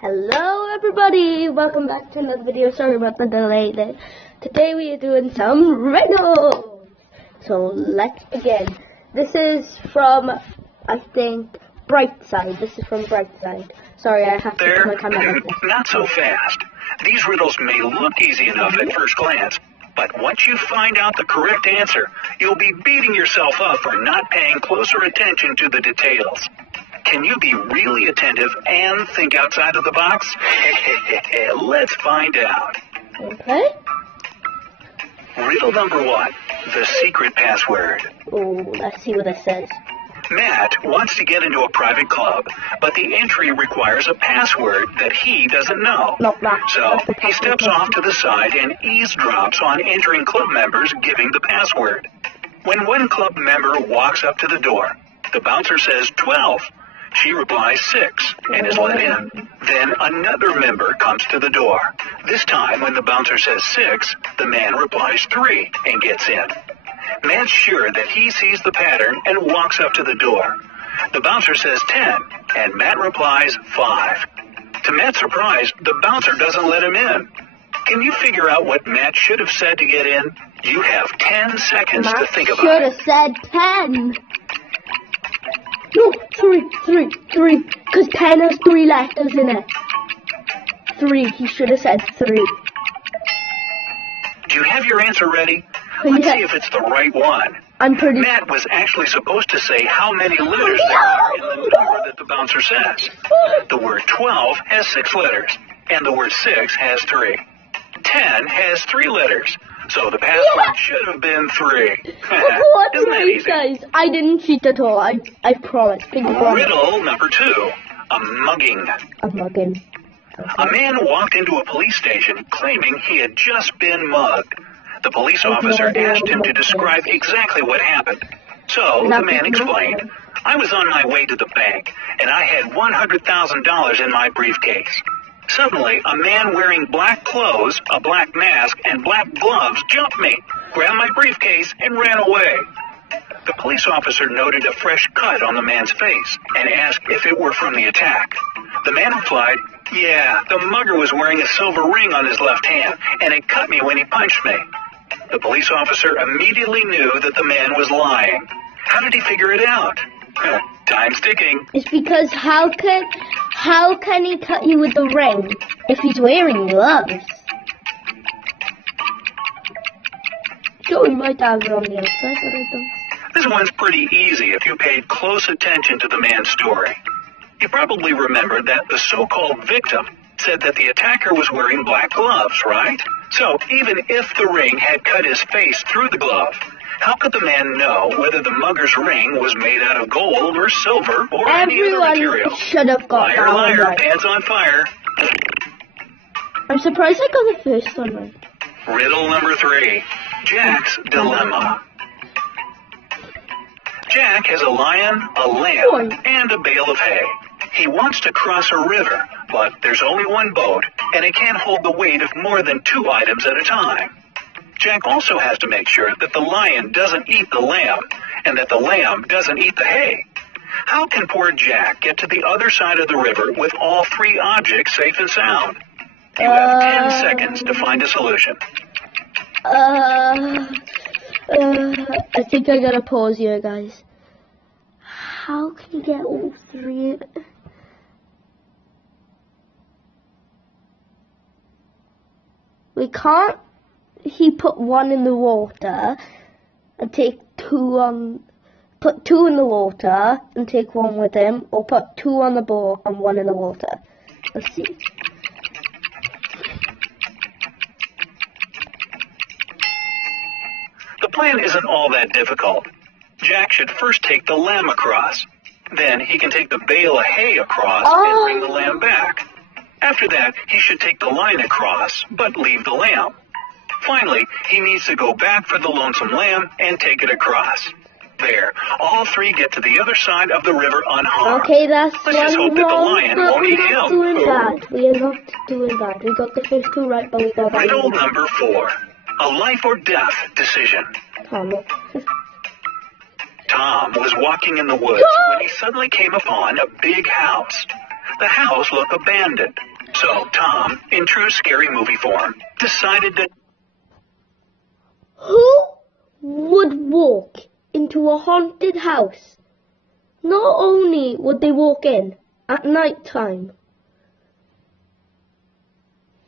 Hello everybody, welcome back to another video. Sorry about the delay there. Today we are doing some riddles. So let's begin. This is from, I think, Brightside. This is from Brightside. Sorry, I have to put my camera like this. Not so fast. These riddles may look easy enough at first glance, but once you find out the correct answer, you'll be beating yourself up for not paying closer attention to the details. Can you be really attentive and think outside of the box? Let's find out. Okay. Riddle number 1, the secret password. Oh, let's see what it says. Matt wants to get into a private club, but the entry requires a password that he doesn't know. Not that. So he steps off to the side and eavesdrops on entering club members giving the password. When one club member walks up to the door, the bouncer says 12. She replies 6 and is let in. Then another member comes to the door. This time, when the bouncer says 6, the man replies 3 and gets in. Matt's sure that he sees the pattern and walks up to the door. The bouncer says 10 and Matt replies 5. To Matt's surprise, the bouncer doesn't let him in. Can you figure out what Matt should have said to get in? You have 10 seconds to think about it. Matt should have said 10. No, 3, because 10 has 3 letters in it. 3, he should have said 3. Do you have your answer ready? Let's see if it's the right one. I'm pretty Matt was actually supposed to say how many letters there are in the number that the bouncer says. The word 12 has 6 letters, and the word 6 has 3. 10 has 3 letters, so the password should have been 3. Isn't that easy? Guys, I didn't cheat at all. I promise. Riddle number 2, a mugging. A mugging. Okay. A man walked into a police station claiming he had just been mugged. The police officer asked him to describe exactly what happened. So the man explained, I was on my way to the bank, and I had $100,000 in my briefcase. Suddenly, a man wearing black clothes, a black mask, and black gloves jumped me, grabbed my briefcase, and ran away. The police officer noted a fresh cut on the man's face and asked if it were from the attack. The man replied, yeah, the mugger was wearing a silver ring on his left hand, and it cut me when he punched me. The police officer immediately knew that the man was lying. How did he figure it out? Time's ticking. It's because how can he cut you with the ring if he's wearing gloves? Joey might have it on the outside, but I don't. This one's pretty easy if you paid close attention to the man's story. You probably remember that the so-called victim said that the attacker was wearing black gloves, right? So even if the ring had cut his face through the glove, how could the man know whether the mugger's ring was made out of gold or silver or any other material? Everyone should have got that one Liar, right. pants on fire. I'm surprised I got the first one right. Riddle number 3, Jack's dilemma. Jack has a lion, a lamb, and a bale of hay. He wants to cross a river, but there's only one boat, and it can't hold the weight of more than 2 items at a time. Jack also has to make sure that the lion doesn't eat the lamb, and that the lamb doesn't eat the hay. How can poor Jack get to the other side of the river with all 3 objects safe and sound? You have 10 seconds to find a solution. I think I gotta pause here, guys. How can you get all 3? We can't. He put 1 in the water and take 2 put 2 in the water and take 1 with him, or put 2 on the boat and 1 in the water. Let's see. The plan isn't all that difficult. Jack should first take the lamb across. Then he can take the bale of hay across and bring the lamb back. After that, he should take the lion across, but leave the lamb. Finally, he needs to go back for the lonesome lamb and take it across. There, all 3 get to the other side of the river unharmed. Okay, that's Let's just hope that the lion won't eat him. We are not doing that. We got the first 2 right, but we got that. Riddle number 4, a life or death decision. Tom was walking in the woods when he suddenly came upon a big house. The house looked abandoned. So Tom, in true scary movie form, decided to... Who would walk into a haunted house? Not only would they walk in at night time.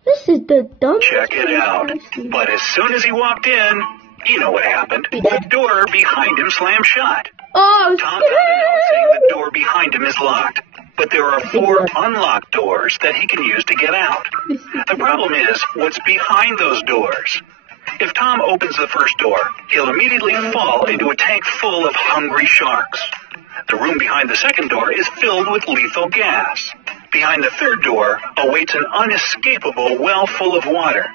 This is the dumbest. Check it out. But as soon as he walked in, you know what happened. The door behind him slammed shut. Oh, Tom got a note saying the door behind him is locked, but there are 4 unlocked doors that he can use to get out. The problem is what's behind those doors. If Tom opens the first door, he'll immediately fall into a tank full of hungry sharks. The room behind the second door is filled with lethal gas. Behind the third door awaits an unescapable well full of water.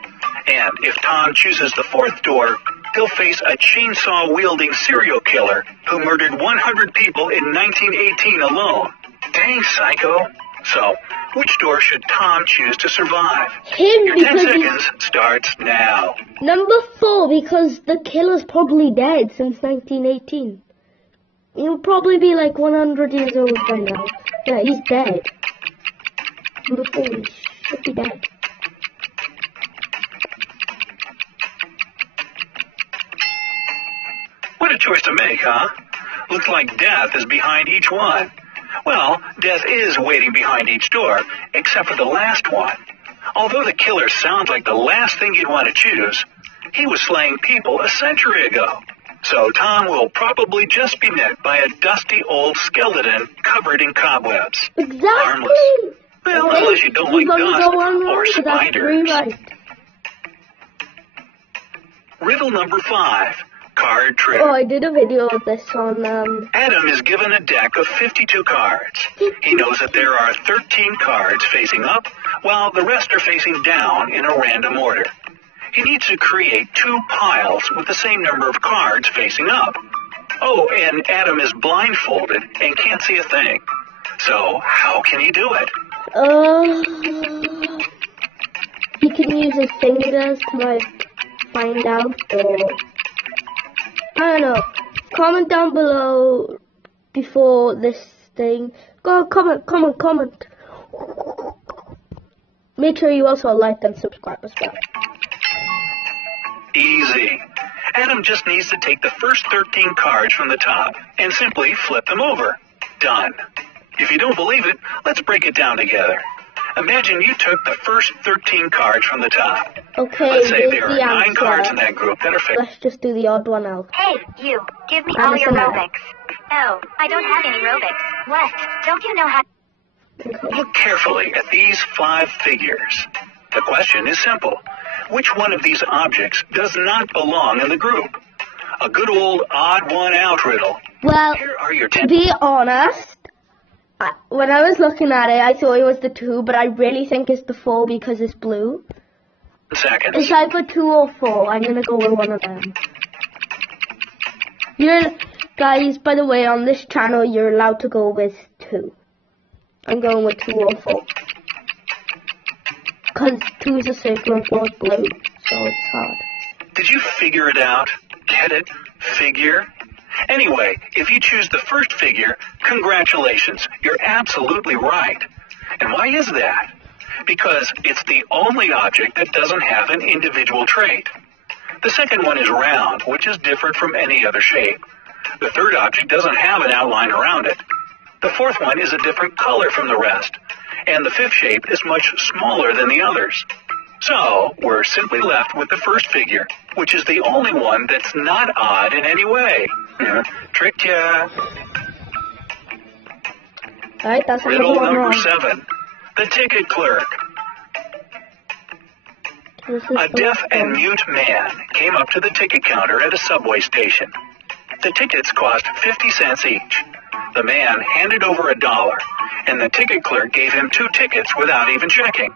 And if Tom chooses the fourth door, he'll face a chainsaw-wielding serial killer who murdered 100 people in 1918 alone. Dang, psycho. So, which door should Tom choose to survive? him, Your 10 because seconds starts now. number 4, because the killer's probably dead since 1918. He'll probably be like 100 years old by now. Yeah, he's dead. Number 4, he should be dead. What a choice to make, huh? Looks like death is behind each one. Well, death is waiting behind each door, except for the last one. Although the killer sounds like the last thing you'd want to choose, he was slaying people a century ago. So Tom will probably just be met by a dusty old skeleton covered in cobwebs. Exactly! Harmless. Well, unless you don't like dust or spiders. Right. Riddle number 5. Card trick. Oh, I did a video of this on, Adam is given a deck of 52 cards. He knows that there are 13 cards facing up, while the rest are facing down in a random order. He needs to create 2 piles with the same number of cards facing up. Oh, and Adam is blindfolded and can't see a thing. So, how can he do it? he can use his fingers to, like, find out, or... I don't know. Comment down below before this thing. Go comment. Make sure you also like and subscribe as well. Easy. Adam just needs to take the first 13 cards from the top and simply flip them over. Done. If you don't believe it, let's break it down together. Imagine you took the first 13 cards from the top. Okay, Let's say here's there are the 9 answer. cards in that group that are fixed. Let's just do the odd one out. Hey, you, give me all your Robux. No, I don't have any Robux. What? Don't you know how... Look carefully at these 5 figures. The question is simple. Which one of these objects does not belong in the group? A good old odd one out riddle. Well, Here are your to 10 be honest, when I was looking at it, I thought it was the 2, but I really think it's the 4 because it's blue. seconds. It's either 2 or 4. I'm gonna go with one of them. Guys, by the way, on this channel, you're allowed to go with 2. I'm going with 2 or 4. Because 2 is a circle and 4 is blue, so it's hard. Did you figure it out? Get it? Figure? Anyway, if you choose the first figure, congratulations. You're absolutely right. And why is that? Because it's the only object that doesn't have an individual trait. The second one is round, which is different from any other shape. The third object doesn't have an outline around it. The fourth one is a different color from the rest. And the fifth shape is much smaller than the others. So, we're simply left with the first figure, which is the only one that's not odd in any way. Tricked ya. Alright, that's Riddle another one number wrong. 7. The ticket clerk. This is A the deaf last and one. mute man came up to the ticket counter at a subway station. The tickets cost 50 cents each. The man handed over $1, and the ticket clerk gave him 2 tickets without even checking.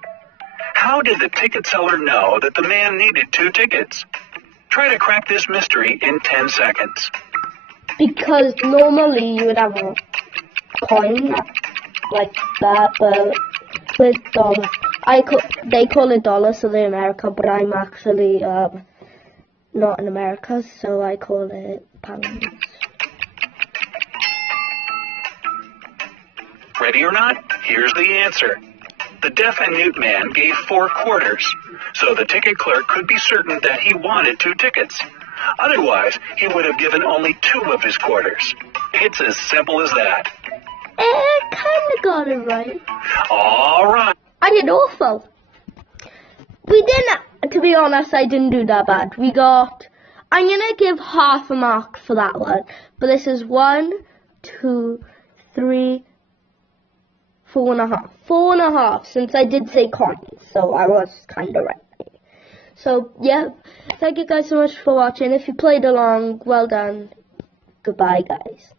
How did the ticket seller know that the man needed 2 tickets? Try to crack this mystery in 10 seconds. Because normally you would have a coin like that, but with dollars. They call it dollars, so they're America, but I'm actually not in America, so I call it pounds. Ready or not? Here's the answer. The deaf and mute man gave 4 quarters, so the ticket clerk could be certain that he wanted 2 tickets. Otherwise, he would have given only 2 of his quarters. It's as simple as that. Kinda got it right. All right. I did awful. We didn't, to be honest, I didn't do that bad. We got, I'm gonna give half a mark for that one. But this is 1, 2, 3, 4.5. 4.5, since I did say coins, so I was kind of right. So, yeah, thank you guys so much for watching. If you played along, well done. Goodbye, guys.